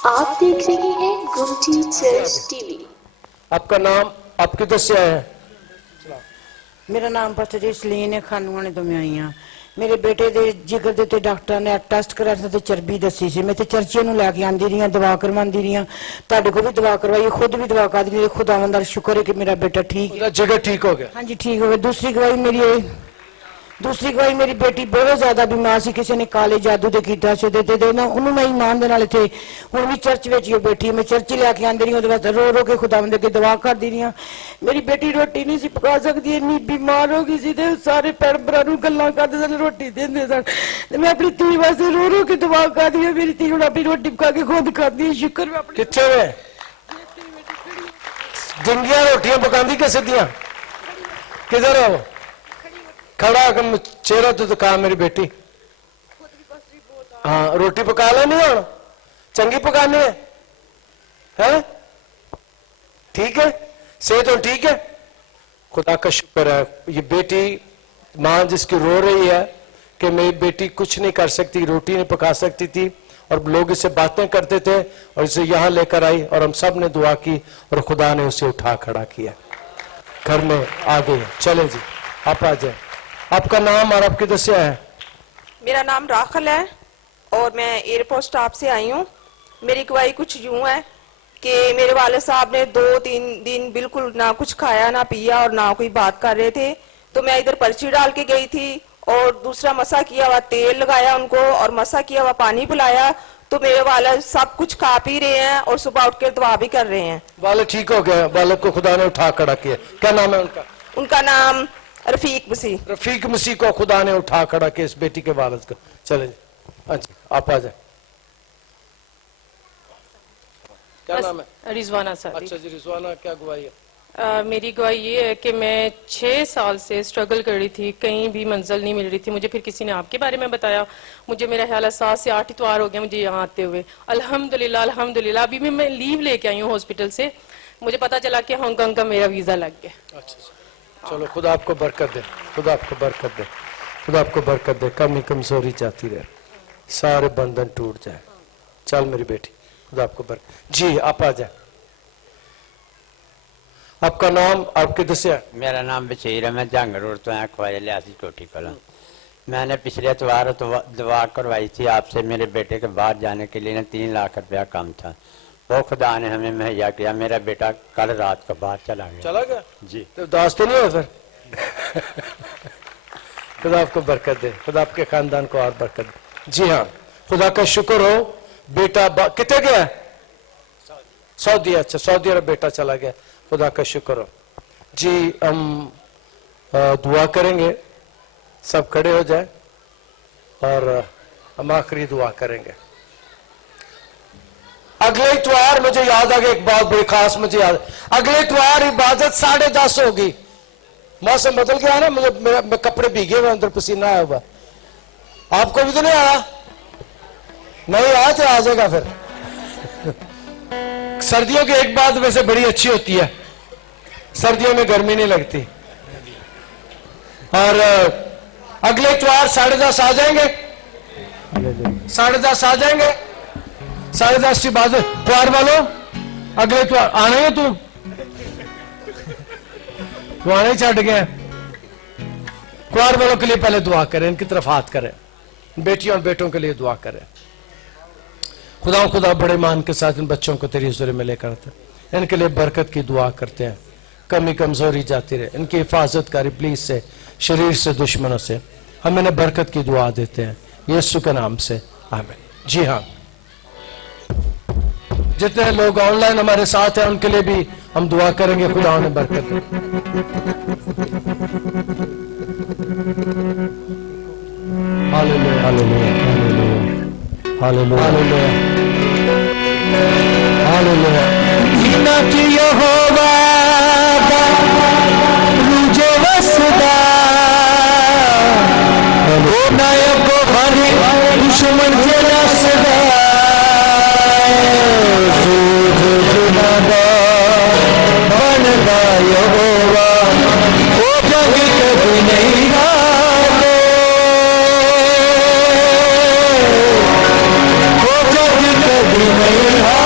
आप देख रहे हैं गुमटी चर्च टीवी। आपका नाम, आप किधर से आए हैं? मेरा नाम पास्टर सलीन है, खानूआने तो मैं आई हाँ। मेरे बेटे दे जिगर दे ते डॉक्टर ने टेस्ट कराया था, चर्बी दसी सी। मैं ते चर्चे नूं लैके आंदी रही हां, दवा करवांदी रही हां, तुहाडे कोल भी दवा करवाई, खुद भी दवा कर दी। खुदावंद दा शुक्र है कि मेरा बेटा ठीक है, जिगर ठीक हो गया। हाँ जी ठीक हो गया। दूसरी गवाही मेरी बेटी बहुत ज्यादा बीमार सी, किसी ने काले जादू दे कीता से दे ना उन्होंने मैं ईमान दे नाल इत्थे हुण भी चर्च विच ही बैठी, मैं चर्च लैके आंदी रही, ओहदे वास्ते रो रो के खुदावंद अगे दुआ करदी रही हां। मेरी बेटी रोटी नहीं सी पका सकदी, इन्नी बीमार हो गई सी ते सारे भैण भरा नूं गल्लां करदे सन, रोटी देंदे सन ते मैं अपनी धी वास्ते रो रो के दुआ करदी हां। मेरी धी हुण अपनी रोटी पका के खुद खादी है, शुक्र मैं अपनी किथे वे जिंगियां रोटियां पकांदी के सीधियां? किधर है वो? खड़ा कर, चेहरा तो दिखा मेरी बेटी। हाँ, रोटी पका लेनी है, चंगी पकानी है? ठीक है, सेहत तो ठीक है, खुदा का शुक्र है। ये बेटी माँ जिसकी रो रही है कि मेरी बेटी कुछ नहीं कर सकती, रोटी नहीं पका सकती थी, और लोग इससे बातें करते थे, और इसे यहाँ लेकर आई और हम सब ने दुआ की और खुदा ने उसे उठा खड़ा किया, घर में आ गई। चले जी, आप आ जाए। आपका नाम और आप किधर से आए? मेरा नाम राखल है और मैं एयरपोर्ट स्टाफ से आई हूँ। मेरी गवाही कुछ यूं है कि मेरे वाले साहब ने 2-3 दिन बिल्कुल ना कुछ खाया ना पिया और ना कोई बात कर रहे थे, तो मैं इधर पर्ची डाल के गई थी और दूसरा मसा किया हुआ तेल लगाया उनको और मसा किया हुआ पानी पिलाया, तो मेरे वाले सब कुछ खा पी रहे हैं और सुबह उठ के दुआ भी कर रहे हैं। वाले ठीक हो गए, वाले को खुदा ने उठा खड़ा किया। क्या नाम है उनका? उनका नाम रफीक मसीह। रफीक मसीह को खुदा ने उठा खड़ा किया, इस बेटी के वालिद को। चले जी, अच्छा आप आ जाए। क्या नाम है? रिजवाना सादी। अच्छा जी, रिजवाना, क्या गवाही है? मेरी गवाही ये है कि मैं 6 साल से स्ट्रगल कर रही थी, कहीं भी मंजिल नहीं मिल रही थी। मुझे फिर किसी ने आपके बारे में बताया, मुझे मेरा ख्याल है 7 से 8 इतवार हो गया मुझे यहाँ आते हुए। अल्हम्दुलिल्लाह अल्हम्दुलिल्लाह अभी भी मैं लीव लेके आई हूँ हॉस्पिटल से, मुझे पता चला कि हांगकांग का मेरा वीजा लग गया। अच्छा, चलो खुदा आपको बरकत दे, खुदा आपको बरकत दे, खुदा आपको बरकत दे। कमी कमजोरी जाती रहे, सारे बंधन टूट जाए। चल मेरी बेटी, खुदा आपको बरकत। जी आप आ जाए। आपका नाम, आप किधर से है? मेरा नाम बशीर है, मैं जंग रोड तो आया, ख्वाजा लियासी कोठी कला। मैंने पिछले इतवार दुआ करवाई थी आपसे, मेरे बेटे के बाहर जाने के लिए 3 लाख रुपया कम था, वो खुदा ने हमें मुहैया किया। मेरा बेटा कल रात को बाहर चला गया जी। तो उदास तो नहीं हो फिर? खुदा आपको बरकत दे, खुदा आपके खानदान को और बरकत दे। जी हाँ, खुदा का शुक्र हो। बेटा कितने गया? सऊदी। अच्छा, सऊदी अरब बेटा चला गया, खुदा का शुक्र हो जी। हम दुआ करेंगे, सब खड़े हो जाए और हम आखिरी दुआ करेंगे। अगले इतवार मुझे याद आ गया, एक बात बड़ी खास मुझे याद, अगले इतवार इबादत 10:30 होगी। मौसम बदल गया ना, मुझे मेरे कपड़े भीगे हुए, अंदर पसीना आया हुआ। आपको भी तो नहीं आया? नहीं आया तो आ जाएगा फिर। सर्दियों की एक बात वैसे बड़ी अच्छी होती है, सर्दियों में गर्मी नहीं लगती। और अगले इतवार 10:30 आ जाएंगे, 10:30 आ जाएंगे, 10:30 की बात है। त्वार वालों अगले त्वार आना है, तू आने ही छट गया। त्वार वालों के लिए पहले दुआ करें, इनकी तरफ हाथ करें, बेटियों और बेटों के लिए दुआ करें। खुदा बड़े मान के साथ इन बच्चों को तेरी हुजूरी में लेकर आते, इनके लिए बरकत की दुआ करते हैं। कमी कमजोरी जाती रहे, इनकी हिफाजत कर इब्लीस से, शरीर से, दुश्मनों से। हम इन्हें बरकत की दुआ देते हैं यीशु के नाम से, आमीन। जी हाँ, जितने लोग ऑनलाइन हमारे साथ हैं उनके लिए भी हम दुआ करेंगे, खुदा उन्हें बरकत दे। Hallelujah hallelujah hallelujah hallelujah hallelujah. जीना की यहोवा दा रुझे वसदा, ओ नायक हरि दुश्मन के रसदा, बनदा यहोवा ओ जग कभी नहीं हारे, ओ जग कभी नहीं हारे।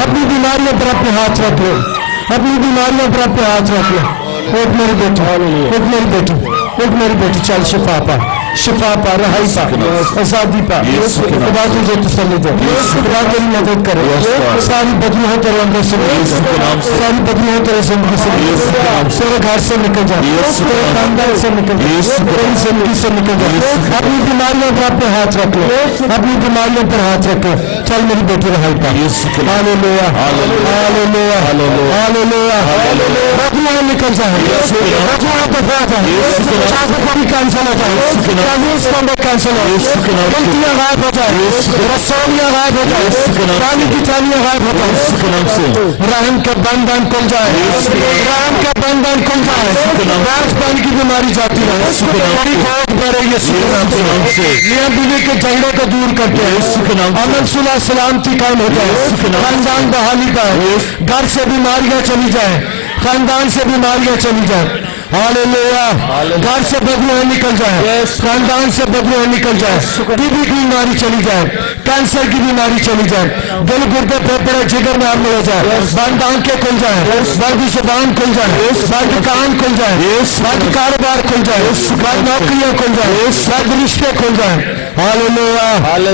अपनी बीमारियों पर अपने हाथ रख लो, अपनी बीमारियों पर अपने हाथ रख लो। एक मेरी बेटी, एक मेरी बेटी, एक मेरी बेटी, चल शिफा पा, शिफा पा, रहाई पा, आजादी पा। खुदा तुझे तसल्ली दे, खुदा तेरी मदद करे। सारी बदबू तेरे अंदर से निकल जाए, सारी बदबू तेरे जिंदगी से निकल जाए, तेरे घर से निकल जाए, तेरे खानदान से निकल जाए, तेरी जिंदगी से निकल जाए। अपनी बीमारियों पर अपने हाथ रख लो, अपनी बीमारियों पर हाथ रखो। चल मेरी बेटी रहाई पा। हालेलुया, हालेलुया, हालेलुया, बदबू निकल जाए, बदबू दफा जाए, कैंसल हो जाए, कैंसल हो, गलतियां गायब हो जाए, रसौलियां गायब हो जाए, पानी की थालियां गायब हो जाए, रहम का बंधन खुल जाए, रहम का बंधन खुल जाए, राजपान की बीमारी जाती रहे, बहुत बड़े यीशु के नाम से मियां बीवी के झगड़े को दूर करते हैं, अमन सुलह सलामती कायम हो जाए, खानदान बहाली पाए, घर से बीमारियां चली जाए, खानदान से बीमारियां चली जाए। हालेलुया, घर से बदबू निकल जाए, खानदान से बदबू निकल जाए, टीबी की बीमारी चली जाए, कैंसर की बीमारी चली जाए, दिल गुर्दे फेफड़े जिगर में आम हो जाए, बंद आंखें खुल जाए, बंद जुबान खुल जाए, बंद कान खुल जाए, बंद कारोबार खुल जाए, बंद नौकरियां खुल जाए, बंद रिश्ते खुल जाए। हालेलुया,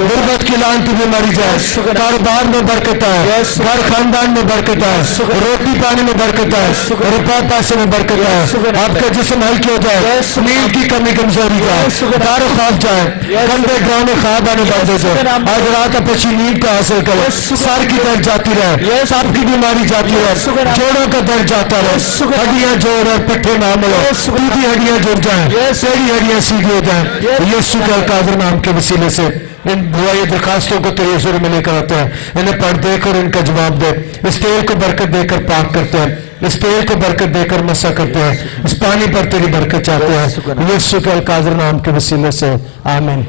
गुर्बत की लानती बीमारी जाए, कारोबार में बरकत है, घर खानदान में बरकत है, रोटी पानी में बरकत है, रुपए पैसे में बरकत है, आपके जिस्म हल्के हो जाए, नींद की कमी कमजोरी जाए, दारो ख्वाब जाए, कंधे गाँव में ख्वाब आने बंद हो जाए, आज रात आप अच्छी नींद को हासिल करो, सर की दर्द जाती रहे, सांप की बीमारी जाती रहे, जोड़ों का दर्द जाता रहे, हड्डियां जोड़ और पिट्ठे नाम लो, टूटी हड्डियां जुड़ जाए, तेरी हड्डियां सीधी हो जाए। यीशु के कादर नाम के वसीले से इन दुआई दरखास्तों को तेरे हुजूर में लेकर आते हैं, इन्हें पढ़ देकर इनका जवाब दे, इस तेल को बरकत देकर पाक करते हैं, इस तेल को बरकत देकर मसा करते हैं, इस पानी पर तेरी बरकत चाहते हैं, यीशु के कादर नाम के वसीले से आमीन।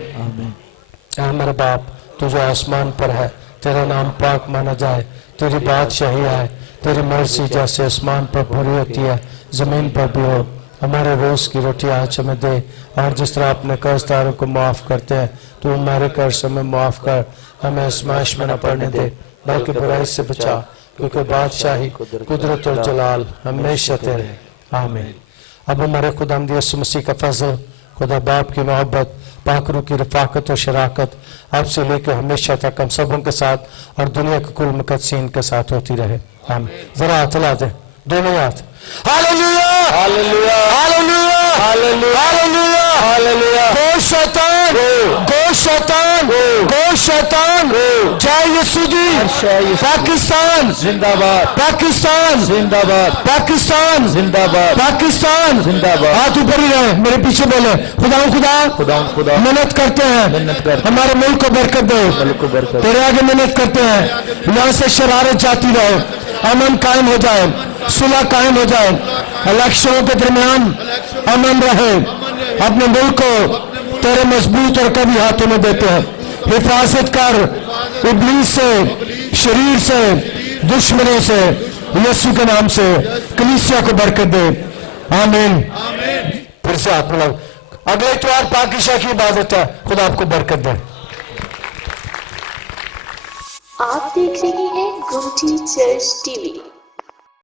हमारे बाप तू जो आसमान पर है, तेरा नाम पाक माना जाए, तेरी बादशाही आए, तेरी मर्जी जैसे आसमान पर पूरी होती है जमीन पर भी हो। हमारे रोज की रोटी आज हमें दे, और जिस तरह अपने कर्जदारों को माफ करते हैं तो हमारे कर्ज हमें माफ कर, हमें आजमाइश में न पड़ने दे बल्कि बुराई से बचा, क्योंकि बादशाही कुदरत और जलाल हमेशा तेरे। आमीन। अब हमारे खुदावंद यीशु मसीह का फजल, खुदा बाप की मोहब्बत, पाक रूह की रफाकत और शराकत आपसे लेकर हमेशा तक हम सबों के साथ और दुनिया के कुल मुकद्दसीन के साथ होती रहे। आमीन। जरा हाथ हिला दे, दोनों हाथ। Hallelujah, hallelujah, hallelujah, hallelujah, hallelujah, hallelujah. Go शैतान, गो शैतान, गो शैतान, जय यीशु जी। पाकिस्तान जिंदाबाद, पाकिस्तान जिंदाबाद, पाकिस्तान जिंदाबाद, पाकिस्तान जिंदाबाद। हाथ ऊपर ही रहे, मेरे पीछे बोले, खुदा खुदा खुदा खुदा मेहनत करते हैं, मेहनत कर, हमारे मुल्क को बरकत दो, मुल्क को बरकत, तेरे आगे मेहनत करते हैं, यहाँ से शरारत जाती रहे, अमन कायम हो जाए, सुलह कायम हो जाए, इलेक्शनों के दरमियान अमन रहे। अपने मुल्क को तेरे मजबूत और कभी हाथों में देते हैं, हिफाजत कर इब्लीस से, शरीर से, दुश्मनों से, यीशु के नाम से कलीसिया को बरकत दे। आमीन। फिर से हाथ मिलाओ। अगले इतवार पाकिशा की इबादत है, खुदा आपको बरकत दे। आप देख रहे हैं गोटी चर्च टीवी।